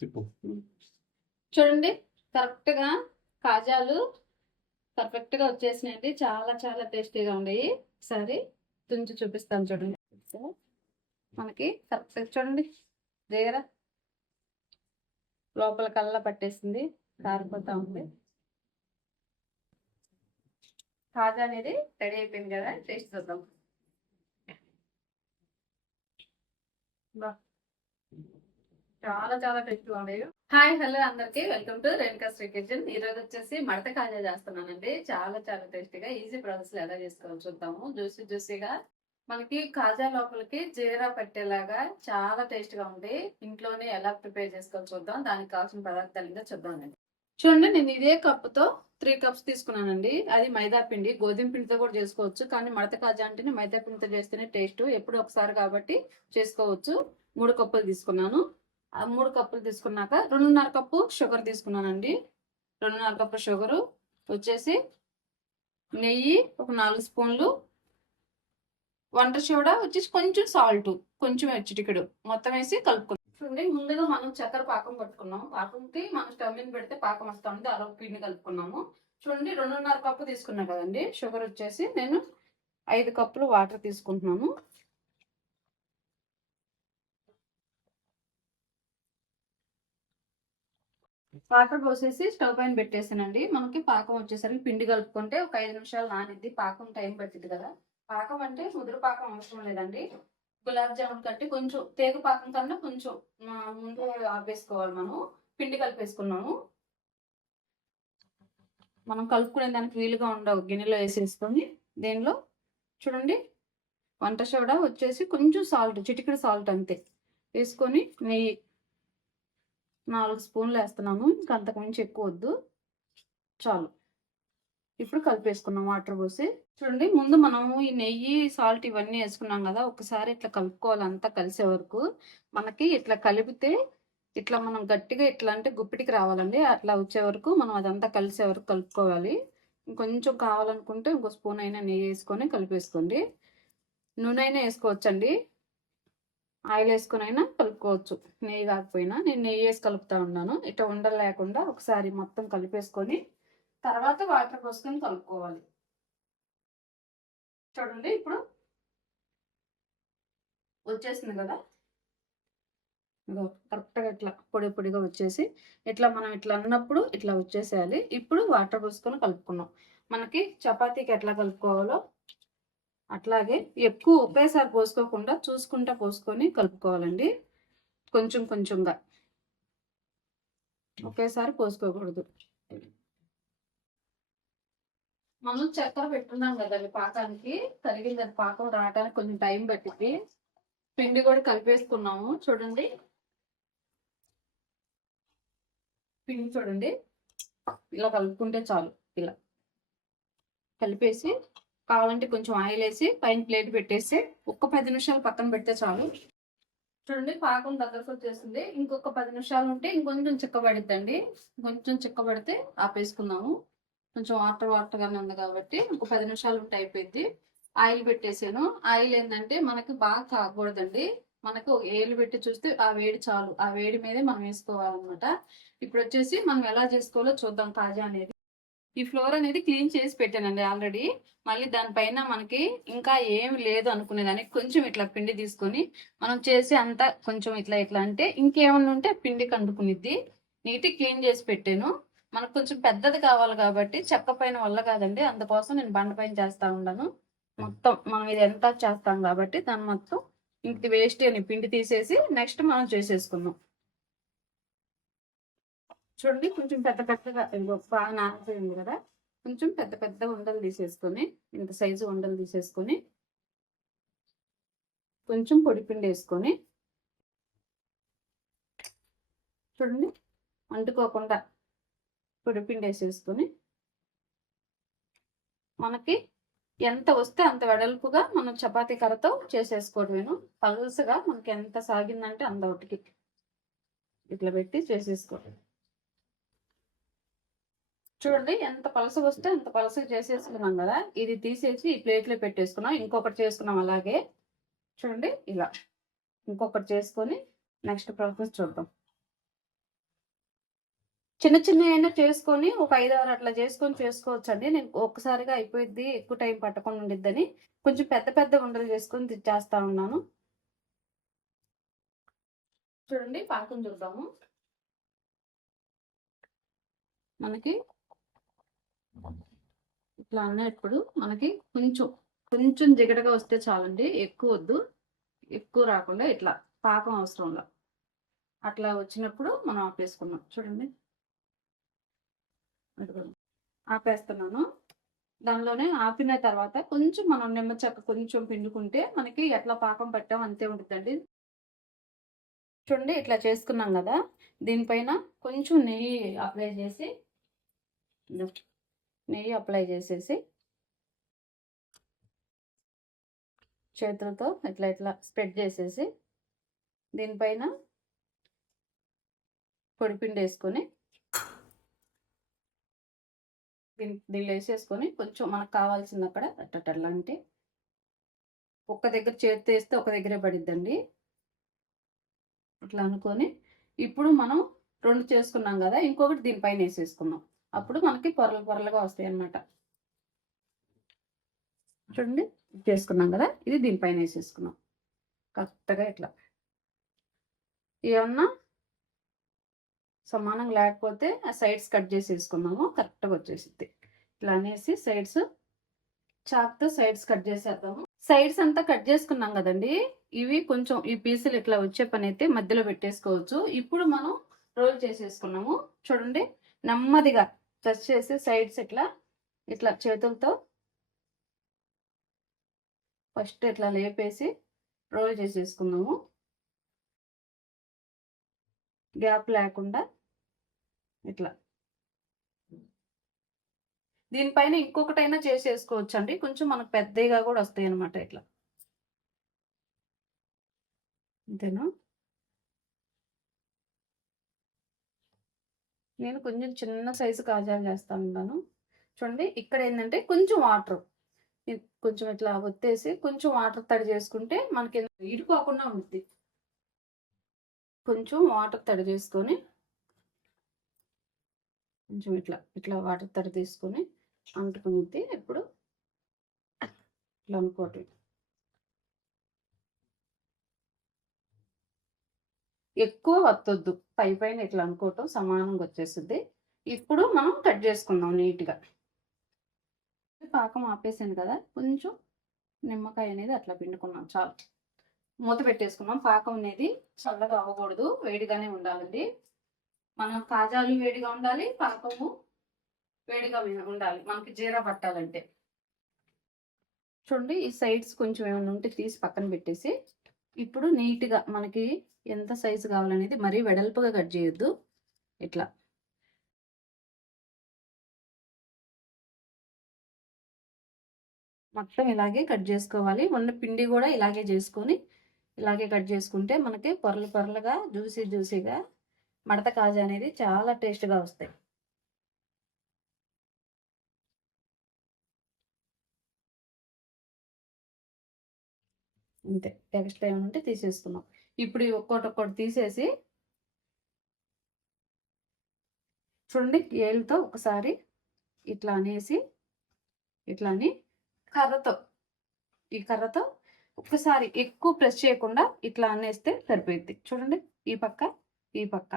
తిప్పు చూడండి కరెక్ట్గా కాజాలు పర్ఫెక్ట్గా వచ్చేసినాయండి. చాలా చాలా టేస్టీగా ఉన్నాయి ఒకసారి తుంచి చూపిస్తాను చూడండి. మనకి కరెక్ట్ చూడండి. దగ్గర లోపల కల్లా పట్టేసింది. కారిపోతా ఉంది. కాజా అనేది రెడీ అయిపోయింది కదా. టేస్ట్ చూద్దాం. బా. చాలా చాలా టేస్ట్గా ఉన్నాయి హాయ్ హలో అందరికి. Welcome to Renuka Sri kitchen ఈ రోజు వచ్చేసి మడత కాజా చేస్తున్నానండి. చాలా చాలా టేస్టీగా ఈజీ ప్రాసెస్ ఎలా చేసుకోవాలి చూద్దాము. జ్యూసీ జ్యూసీగా మనకి కాజా లోపలికి జీరా పట్టేలాగా చాలా టేస్ట్గా ఉంది. ఇంట్లోనే ఎలా ప్రిపేర్ చేసుకోవాలి చూద్దాం. దానికి కావాల్సిన పదార్థాలు ఇంకా చూద్దామండి చూడండి నేను ఇదే కప్పుతో త్రీ కప్స్ తీసుకున్నానండి. అది మైదా పిండి. గోధుమ పిండితో కూడా చేసుకోవచ్చు. కానీ మడత కాజా అంటేనే మైదా పిండితో చేస్తేనే టేస్ట్ ఎప్పుడు ఒకసారి కాబట్టి చేసుకోవచ్చు. మూడు కప్పులు తీసుకున్నాను. మూడు కప్పులు తీసుకున్నాక రెండున్నర కప్పు షుగర్ తీసుకున్నానండి. రెండున్నర కప్పు షుగరు వచ్చేసి నెయ్యి ఒక నాలుగు స్పూన్లు వంట సోడా వచ్చేసి కొంచెం సాల్ట్ కొంచెం చిటికెడు మొత్తం వేసి కలుపుకున్నాం. చూడండి ముందుగా మనం చక్కెర పాకం పట్టుకున్నాం. పాకంకి మనం స్టవ్ మీద పెడితే పాకం వస్తా ఉంది అలా పిండి కలుపుకున్నాము. చూడండి రెండున్నర కప్పు తీసుకున్నాం కదండి. షుగర్ వచ్చేసి నేను ఐదు కప్పులు వాటర్ తీసుకుంటున్నాను వాటర్ పోసేసి స్టవ్ పైన పెట్టేసానండి. మనకి పాకం వచ్చేసరికి పిండి కలుపుకుంటే ఒక ఐదు నిమిషాలు నానిద్ది. పాకం టైం పట్టింది కదా. పాకం అంటే ముదురు పాకం అవసరం లేదండి. గులాబ్ జామున్ కట్టి కొంచెం తేగ పాకం కన్నా కొంచెం ముందు ఆపేసుకోవాలి మనం పిండి కలిపేసుకున్నాము. మనం కలుపుకునే దానికి వీలుగా ఉండవు. గిన్నెలో వేసేసుకొని దీనిలో? చూడండి. వంట సోడా వచ్చేసి కొంచెం సాల్ట్ చిటికెడు సాల్ట్ అంతే. వేసుకొని నెయ్యి నాలుగు స్పూన్లు వేస్తున్నాము ఇంకా అంతకుమించి ఎక్కువ వద్దు. చాలు. ఇప్పుడు కలిపేసుకున్నాం వాటర్ పోసి. చూడండి ముందు మనము ఈ నెయ్యి సాల్ట్ ఇవన్నీ వేసుకున్నాం కదా ఒకసారి ఇట్లా కలుపుకోవాలి అంతా కలిసే వరకు. మనకి ఇట్లా కలిపితే ఇట్లా మనం గట్టిగా ఇట్లా అంటే గుప్పిటికి రావాలండి. అట్లా వచ్చే వరకు మనం అదంతా కలిసే వరకు కలుపుకోవాలి. ఇంకొంచెం కావాలనుకుంటే ఇంకో స్పూన్ అయినా నెయ్యి వేసుకొని కలిపేసుకోండి. నూనె అయినా వేసుకోవచ్చండి. ఆయిల్ వేసుకొని అయినా కలుపుకోవచ్చు. నెయ్యి కాకపోయినా నేను నెయ్యి వేసి కలుపుతా ఉన్నాను. ఇట్లా ఉండలు లేకుండా ఒకసారి మొత్తం కలిపేసుకొని తర్వాత వాటర్ పోసుకొని కలుపుకోవాలి. చూడండి ఇప్పుడు వచ్చేసింది కదా? కరెక్ట్గా ఇట్లా పొడి పొడిగా వచ్చేసి ఇట్లా మనం ఇట్లా అన్నప్పుడు ఇట్లా వచ్చేసేయాలి. ఇప్పుడు వాటర్ పోసుకొని కలుపుకున్నాం. మనకి చపాతీకి ఎట్లా కలుపుకోవాలో అట్లాగే ఎక్కువ ఒకేసారి పోసుకోకుండా చూసుకుంటా పోసుకొని కలుపుకోవాలండి. కొంచెం కొంచెంగా. ఒకేసారి పోసుకోకూడదు. మనం చక్కెర పెట్టున్నాం కదండి పాకానికి. కరిగింది అది పాకం రావడానికి కొంచెం టైం పట్టింది పిండి కూడా కలిపేసుకున్నాము. చూడండి. పిండి చూడండి. ఇలా కలుపుకుంటే చాలు. ఇలా. కలిపేసి కావాలంటే కొంచెం ఆయిల్ వేసి పైన ప్లేట్ పెట్టేసి ఒక్క పది నిమిషాలు పక్కన పెడితే చాలు. చూడండి పాకం దగ్గరకు వచ్చేసింది. ఇంకొక పది నిమిషాలు ఉంటే ఇంకొంచెం చిక్కబడిద్దండి. కొంచెం చిక్కబడితే ఆపేసుకుందాము. కొంచెం వాటర్ వాటర్గానే ఉంది కాబట్టి ఇంకో పది నిమిషాలు ఉంటే అయిపోయింది ఆయిల్ పెట్టేసాను. ఆయిల్ ఏంటంటే మనకి బాగా కాకూడదండి. మనకు ఏలు పెట్టి చూస్తే ఆ వేడి చాలు. ఆ వేడి మీదే మనం వేసుకోవాలన్నమాట. ఇప్పుడు వచ్చేసి మనం ఎలా చేసుకోవాలో చూద్దాం కాజా అనేది. ఈ ఫ్లోర్ అనేది క్లీన్ చేసి పెట్టానండి ఆల్రెడీ. మళ్ళీ దానిపైన మనకి ఇంకా ఏమి లేదు అనుకునేదానికి కొంచెం ఇట్లా పిండి తీసుకొని మనం చేసి అంతా కొంచెం ఇట్లా ఇట్లా అంటే ఇంకేమన్నా ఉంటే పిండి కండుకునిద్ది. నీటి క్లీన్ చేసి పెట్టాను. మనకు కొంచెం పెద్దది కావాలి కాబట్టి చెక్క పైన వల్ల కాదండి. అందుకోసం నేను బండ పైన చేస్తా ఉన్నాను. మొత్తం మనం ఇది ఎంత చేస్తాం కాబట్టి దాన్ని మొత్తం ఇంక వేస్ట్ అని పిండి తీసేసి నెక్స్ట్ మనం చేసేసుకుందాం. చూడండి కొంచెం పెద్ద పెద్దగా బాగా నానిపోయింది కదా కొంచెం పెద్ద పెద్ద ఉండలు తీసేసుకొని ఇంత సైజు ఉండలు తీసేసుకొని కొంచెం పొడిపిండి వేసుకొని చూడండి అంటుకోకుండా పొడిపిండి వేసేసుకొని మనకి ఎంత వస్తే అంత వెడల్పుగా మనం చపాతీ కర్రతో చేసేసుకోవడమేను. పలుసుగా మనకి ఎంత సాగిందంటే అంత ఒకటికి ఇట్లా పెట్టి చేసేసుకోవడం చూడండి ఎంత పలస వస్తే అంత పలస చేసేసుకున్నాం కదా. ఇది తీసేసి ఈ ప్లేట్లో పెట్టేసుకున్నాం. ఇంకొకటి చేసుకున్నాం అలాగే. చూడండి ఇలా. ఇంకొకటి చేసుకొని నెక్స్ట్ ప్రాసెస్ చూద్దాం. చిన్న చిన్న అయినా చేసుకొని ఒక ఐదు ఆరు అట్లా చేసుకొని చేసుకోవచ్చు అండి నేను ఒక్కసారిగా అయిపోయింది ఎక్కువ టైం పట్టకుండా ఉండిద్దని. కొంచెం పెద్ద పెద్ద ఉండలు చేసుకొని చేస్తా ఉన్నాను. చూడండి పాకం చూద్దాము. మనకి ఇట్లా అన్నప్పుడు మనకి కొంచెం కొంచెం జిగటగా వస్తే చాలండి ఎక్కువ వద్దు. ఎక్కువ రాకుండా ఇట్లా పాకం అవసరంలా. అట్లా వచ్చినప్పుడు మనం ఆపేసుకున్నాం చూడండి. ఆపేస్తున్నాను. దానిలోనే ఆపిన తర్వాత కొంచెం మనం నిమ్మ చెక్క కొంచెం పిండుకుంటే మనకి ఎట్లా పాకం పట్టాం అంతే ఉంటుందండి. చూడండి ఇట్లా చేసుకున్నాం కదా. దీనిపైన కొంచెం నెయ్యి అప్లై చేసి నెయ్యి అప్లై చేసేసి చేతులతో ఇట్లా ఇట్లా స్ప్రెడ్ చేసేసి దీనిపైన పొడిపిండి వేసుకొని దీని దీనిలో వేసేసుకొని కొంచెం మనకు కావాల్సింది అక్కడ అట్టట్లా అంటే ఒక్క దగ్గర చేతి వేస్తే ఒక దగ్గరే పడిద్దండి. ఇట్లా అనుకొని ఇప్పుడు మనం రెండు చేసుకున్నాం కదా ఇంకొకటి దీనిపైన వేసేసుకున్నాం అప్పుడు మనకి పొరలు పొరలుగా వస్తాయి అన్నమాట చూడండి చేసుకున్నాం కదా? ఇది దీనిపైన వేసేసుకున్నాం. కరెక్ట్గా ఇట్లా. ఏమన్నా సమానం లేకపోతే ఆ సైడ్స్ కట్ చేసి వేసుకున్నాము కరెక్ట్గా వచ్చేసిద్ది. ఇట్లా అనేసి సైడ్స్ చాక్తో సైడ్స్ కట్ చేసేద్దాము. సైడ్స్ అంతా కట్ చేసుకున్నాం కదండి? ఇవి కొంచెం ఈ పీసులు ఇట్లా వచ్చే పని అయితే మధ్యలో పెట్టేసుకోవచ్చు. ఇప్పుడు మనం రోల్ చేసేసుకున్నాము. చూడండి నెమ్మదిగా టచ్ చేసి సైడ్స్ ఇట్లా ఇట్లా చేతులతో ఫస్ట్ ఇట్లా లేపేసి రోల్ చేసేసుకున్నాము గ్యాప్ లేకుండా ఇట్లా. దీనిపైన ఇంకొకటైనా చేసేసుకోవచ్చు అండి కొంచెం మనకు పెద్దగా కూడా వస్తాయి అనమాట ఇట్లా. అంతేనా? నేను కొంచెం చిన్న సైజు కాజాలు చేస్తాను ఉన్నాను చూడండి ఇక్కడ ఏంటంటే కొంచెం వాటర్. కొంచెం ఇట్లా ఒత్తేసి కొంచెం వాటర్ తడి చేసుకుంటే మనకి ఇరుకోకుండా ఉంటుంది కొంచెం వాటర్ తడి చేసుకొని కొంచెం ఇట్లా ఇట్లా వాటర్ తడి తీసుకొని అంటుకుంది ఇప్పుడు ఇట్లా అనుకోవటం. ఎక్కువ వత్తొద్దు పై పైన ఇట్లా అనుకోవటం సమానంగా వచ్చేస్తుంది ఇప్పుడు మనం కట్ చేసుకుందాం నీట్గా. పాకం ఆపేసాను కదా కొంచెం నిమ్మకాయ అనేది అట్లా పిండుకున్నాం చాలు. మూత పెట్టేసుకున్నాం. పాకం అనేది చల్లగా అవ్వకూడదు వేడిగానే ఉండాలండి. మనం కాజాలు వేడిగా ఉండాలి పాకము వేడిగా ఉండాలి. మనకి జీరా పట్టాలంటే. చూడండి ఈ సైడ్స్ కొంచెం ఏమైనా ఉంటే తీసి పక్కన పెట్టేసి ఇప్పుడు నీట్గా మనకి ఎంత సైజు కావాలనేది మరీ వెడల్పుగా కట్ చేయొద్దు. ఇట్లా. మొత్తం ఇలాగే కట్ చేసుకోవాలి. ఉన్న పిండి కూడా ఇలాగే చేసుకొని ఇలాగే కట్ చేసుకుంటే మనకి పొరలు పొరలుగా జ్యూసీ జ్యూసీగా మడత కాజా అనేది చాలా టేస్ట్గా వస్తాయి. అంతే ఎక్స్ట్రా ఏమైనా ఉంటే తీసేసుకున్నాం ఇప్పుడు ఒక్కోటి ఒక్కోటి తీసేసి చూడండి ఏళ్ళతో ఒకసారి ఇట్లా అనేసి ఇట్లా అని కర్రతో ఈ కర్రతో ఒక్కసారి ఎక్కువ ప్రెస్ చేయకుండా ఇట్లా అనేస్తే సరిపోయింది చూడండి ఈ పక్క ఈ పక్క.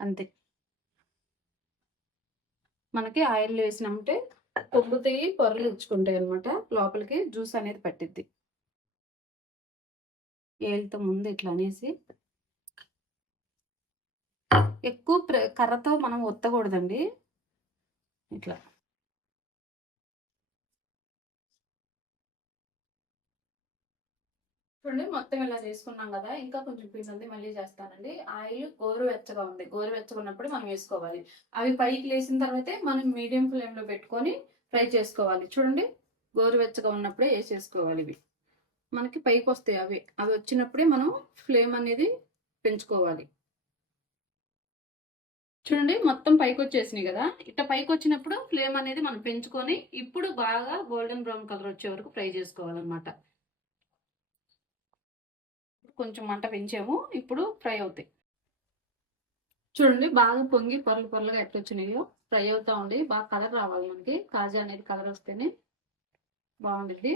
అంతే. మనకి ఆయిల్ వేసినామంటే పొంగుతాయి పొరలు ఇచ్చుకుంటాయి అనమాట లోపలికి జ్యూస్ అనేది పట్టిద్ది. ఏళ్ళతో ముందు ఇట్లా అనేసి. ఎక్కువ ప్ర- కర్రతో మనం ఒత్తకూడదండి. ఇట్లా. చూడండి మొత్తం ఇలా చేసుకున్నాం కదా ఇంకా కొంచెం పీస్ ఉంది మళ్ళీ చేస్తానండి. ఆయిల్ గోరువెచ్చగా ఉంది. గోరువెచ్చగా ఉన్నప్పుడు మనం వేసుకోవాలి. అవి పైకి లేసిన తర్వాతే మనం మీడియం ఫ్లేమ్లో పెట్టుకొని ఫ్రై చేసుకోవాలి. చూడండి గోరువెచ్చగా ఉన్నప్పుడే వేసేసుకోవాలి ఇవి. మనకి పైకి వస్తాయి అవి. అవి వచ్చినప్పుడే మనం ఫ్లేమ్ అనేది పెంచుకోవాలి. చూడండి మొత్తం పైకి వచ్చేసినాయి కదా. ఇట్ట పైకి వచ్చినప్పుడు ఫ్లేమ్ అనేది మనం పెంచుకొని ఇప్పుడు బాగా గోల్డెన్ బ్రౌన్ కలర్ వచ్చే వరకు ఫ్రై చేసుకోవాలన్నమాట. కొంచెం మంట పెంచాము ఇప్పుడు ఫ్రై అవుతాయి. చూడండి బాగా పొంగి పొరలు పొరలుగా ఎట్లా వచ్చినాయో ఫ్రై అవుతా ఉండి బాగా కలర్ రావాలి మనకి. కాజా అనేది కలర్ వస్తేనే బాగుంటుంది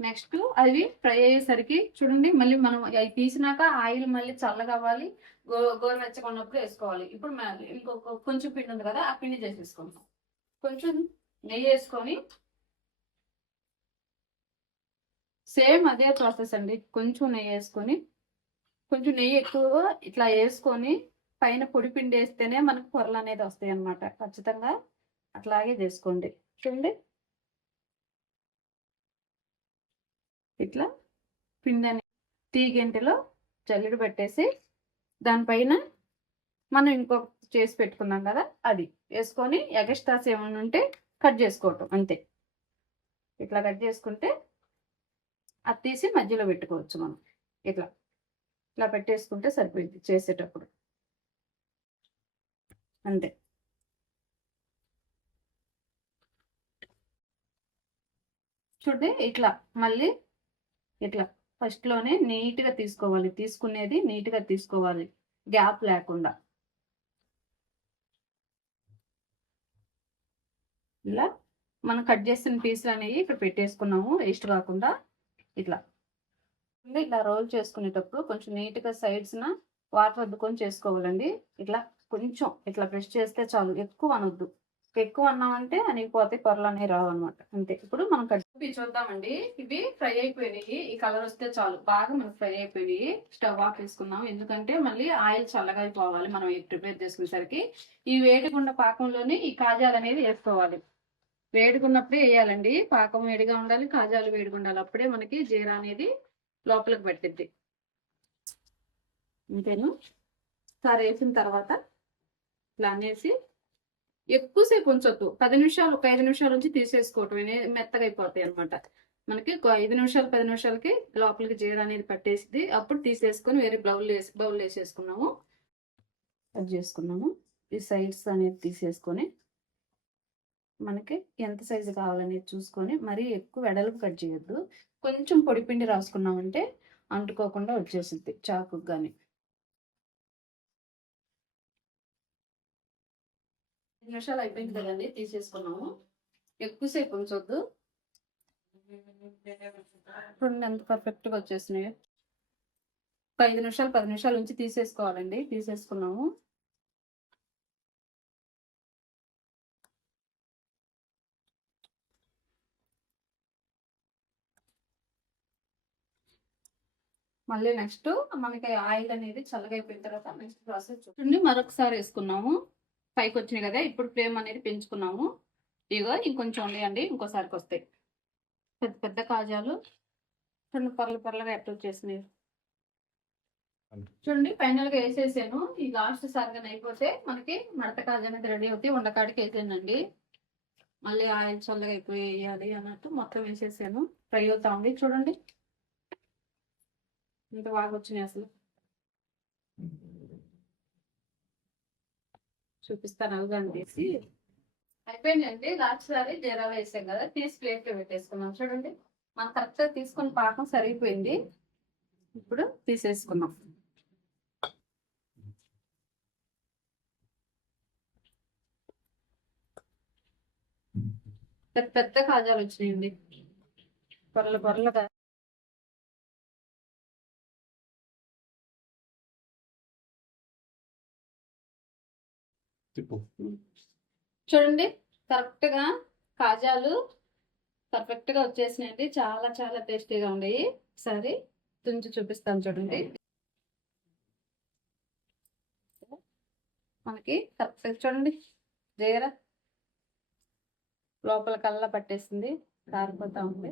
నెక్స్ట్ అవి ఫ్రై అయ్యేసరికి చూడండి మళ్ళీ మనం అవి తీసినాక ఆయిల్ మళ్ళీ చల్లగా అవ్వాలి గో గోరువెచ్చగా ఉన్నప్పుడు వేసుకోవాలి. ఇప్పుడు ఇంకొక కొంచెం పిండి ఉంది కదా ఆ పిండి చేసేసుకుంటాం కొంచెం నెయ్యి వేసుకొని సేమ్ అదే ప్రాసెస్ అండి. కొంచెం నెయ్యి వేసుకొని కొంచెం నెయ్యి ఎక్కువగా ఇట్లా వేసుకొని పైన పొడి పిండి వేస్తేనే మనకు పొరలు అనేది వస్తాయి అన్నమాట ఖచ్చితంగా అట్లాగే చేసుకోండి. చూడండి. ఇట్లా పిండిని టీ గంటలో జల్లెడ పెట్టేసి దానిపైన మనం ఇంకొక చేసి పెట్టుకున్నాం కదా అది వేసుకొని ఎగస్ట్రాస్ ఏమైనా ఉంటే కట్ చేసుకోవటం అంతే. ఇట్లా కట్ చేసుకుంటే అది తీసి మధ్యలో పెట్టుకోవచ్చు మనం ఇట్లా. ఇట్లా పెట్టేసుకుంటే సరిపోయింది చేసేటప్పుడు. అంతే. చూడండి ఇట్లా మళ్ళీ ఇట్లా ఫస్ట్లోనే నీట్గా తీసుకోవాలి. తీసుకునేది నీట్గా తీసుకోవాలి. గ్యాప్ లేకుండా. ఇలా మనం కట్ చేసిన పీసులు అనేవి ఇక్కడ పెట్టేసుకున్నాము. వేస్ట్ కాకుండా ఇట్లా. ఇట్లా రోల్ చేసుకునేటప్పుడు కొంచెం నీట్గా సైడ్స్న వాటర్ అద్దుకొని చేసుకోవాలండి. ఇట్లా కొంచెం ఇట్లా ప్రెస్ చేస్తే చాలు. ఎక్కువ అనొద్దు. ఎక్కువ అన్నామంటే అనిగిపోతే పొరలు అనేవి రావు అనమాట అంతే. ఇప్పుడు మనం కట్ చూద్దామండి. ఇవి ఫ్రై అయిపోయినాయి. ఈ కలర్ వస్తే చాలు. బాగా మనకు ఫ్రై అయిపోయినాయి. స్టవ్ ఆఫ్ చేసుకున్నాం ఎందుకంటే మళ్ళీ ఆయిల్ చల్లగా అయిపోవాలి మనం ప్రిపేర్ చేసుకునేసరికి. ఈ వేడిగుండ పాకంలోనే ఈ కాజాలు అనేది వేసుకోవాలి. వేడిగున్నప్పుడే వేయాలండి. పాకం వేడిగా ఉండాలి. కాజాలు వేడిగా ఉండాలి అప్పుడే మనకి జీర అనేది లోపలికి పెట్టిద్ది. అంతేను సార్ వేసిన తర్వాత ఇట్లా అనేసి ఎక్కువసేపు ఉంచొద్దు. పది నిమిషాలు ఒక ఐదు నిమిషాల నుంచి తీసేసుకోవటం అనేది మెత్తగా అయిపోతాయి అనమాట మనకి ఒక ఐదు నిమిషాలు పది నిమిషాలకి లోపలికి జీర అనేది పట్టేసింది అప్పుడు తీసేసుకొని వేరే బ్లౌజ్ వేసి బౌల్ వేసేసుకున్నాము. కట్ చేసుకున్నాము. ఈ సైడ్స్ అనేది తీసేసుకొని మనకి ఎంత సైజు కావాలనేది చూసుకొని మరీ ఎక్కువ వెడల్పు కట్ చేయొద్దు. కొంచెం పొడిపిండి రాసుకున్నామంటే అంటుకోకుండా వచ్చేసింది చాకు కానీ నిమిషాలు అయిపోయింది కదండి తీసేసుకున్నాము. ఎక్కువసేపు ఉంచొద్దు. చూడండి ఎంత పర్ఫెక్ట్గా వచ్చేసినాయి. ఒక ఐదు నిమిషాలు పది నిమిషాల నుంచి తీసేసుకోవాలండి. తీసేసుకున్నాము. మళ్ళీ నెక్స్ట్ మనకి ఆయిల్ అనేది చల్లగా అయిపోయిన తర్వాత నెక్స్ట్ ప్రాసెస్ చూడండి. మరొకసారి వేసుకున్నాము. పైకి వచ్చినాయి కదా ఇప్పుడు ఫ్లేమ్ అనేది పెంచుకున్నాము. ఇగో ఇంకొంచెం ఉన్నాయండి ఇంకోసారికి వస్తాయి. పెద్ద పెద్ద కాజాలు. రెండు పర్లు పొరలుగా ఎట్లా చేసినాయి చూడండి ఫైనల్గా వేసేసాను. ఈ లాస్ట్ సరిగా అయిపోతే మనకి మడత కాజా అనేది రెడీ అవుతాయి. ఉండకాడికి వేసానండి మళ్ళీ ఆయిల్ చల్లగా ఎక్కువ వేయాలి అన్నట్టు మొత్తం వేసేసాను. ఫ్రై అవుతా ఉంది. చూడండి. ఇంత బాగా వచ్చినాయి అసలు. చూపిస్తాను అవగానే తీసి అయిపోయిందండి. లాస్ట్ సారి జీరా వేసాం కదా తీసి ప్లేట్లో పెట్టేసుకున్నాం. చూడండి మనం కరెక్ట్గా తీసుకున్న పాకం సరిగిపోయింది. ఇప్పుడు తీసేసుకున్నాం పెద్ద పెద్ద కాజాలు వచ్చినాయండి. పొరల పొరలుగా చూడండి కరెక్ట్గా కాజాలు పర్ఫెక్ట్గా వచ్చేసినాయండి. చాలా చాలా టేస్టీగా ఉన్నాయి ఒకసారి తుంచి చూపిస్తాను చూడండి. మనకి కరెక్ట్ చూడండి జీర లోపల కల్లా పట్టేసింది. కారిపోతా ఉంది.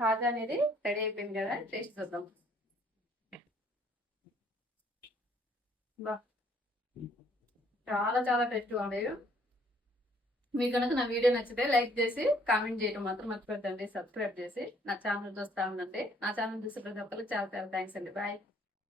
కాజా అనేది రెడీ అయిపోయింది కదా. టేస్ట్ చూద్దాం. చాలా చాలా టేస్ట్గా ఉండేవి మీకు కనుక నా వీడియో నచ్చితే లైక్ చేసి కామెంట్ చేయడం మాత్రం మర్చిపోద్దండి. సబ్స్క్రైబ్ చేసి నా ఛానల్ చూస్తా ఉండండి. నా ఛానల్ చూసే ప్రతి ఒక్కరికి చాలా చాలా థ్యాంక్స్ అండి. బాయ్.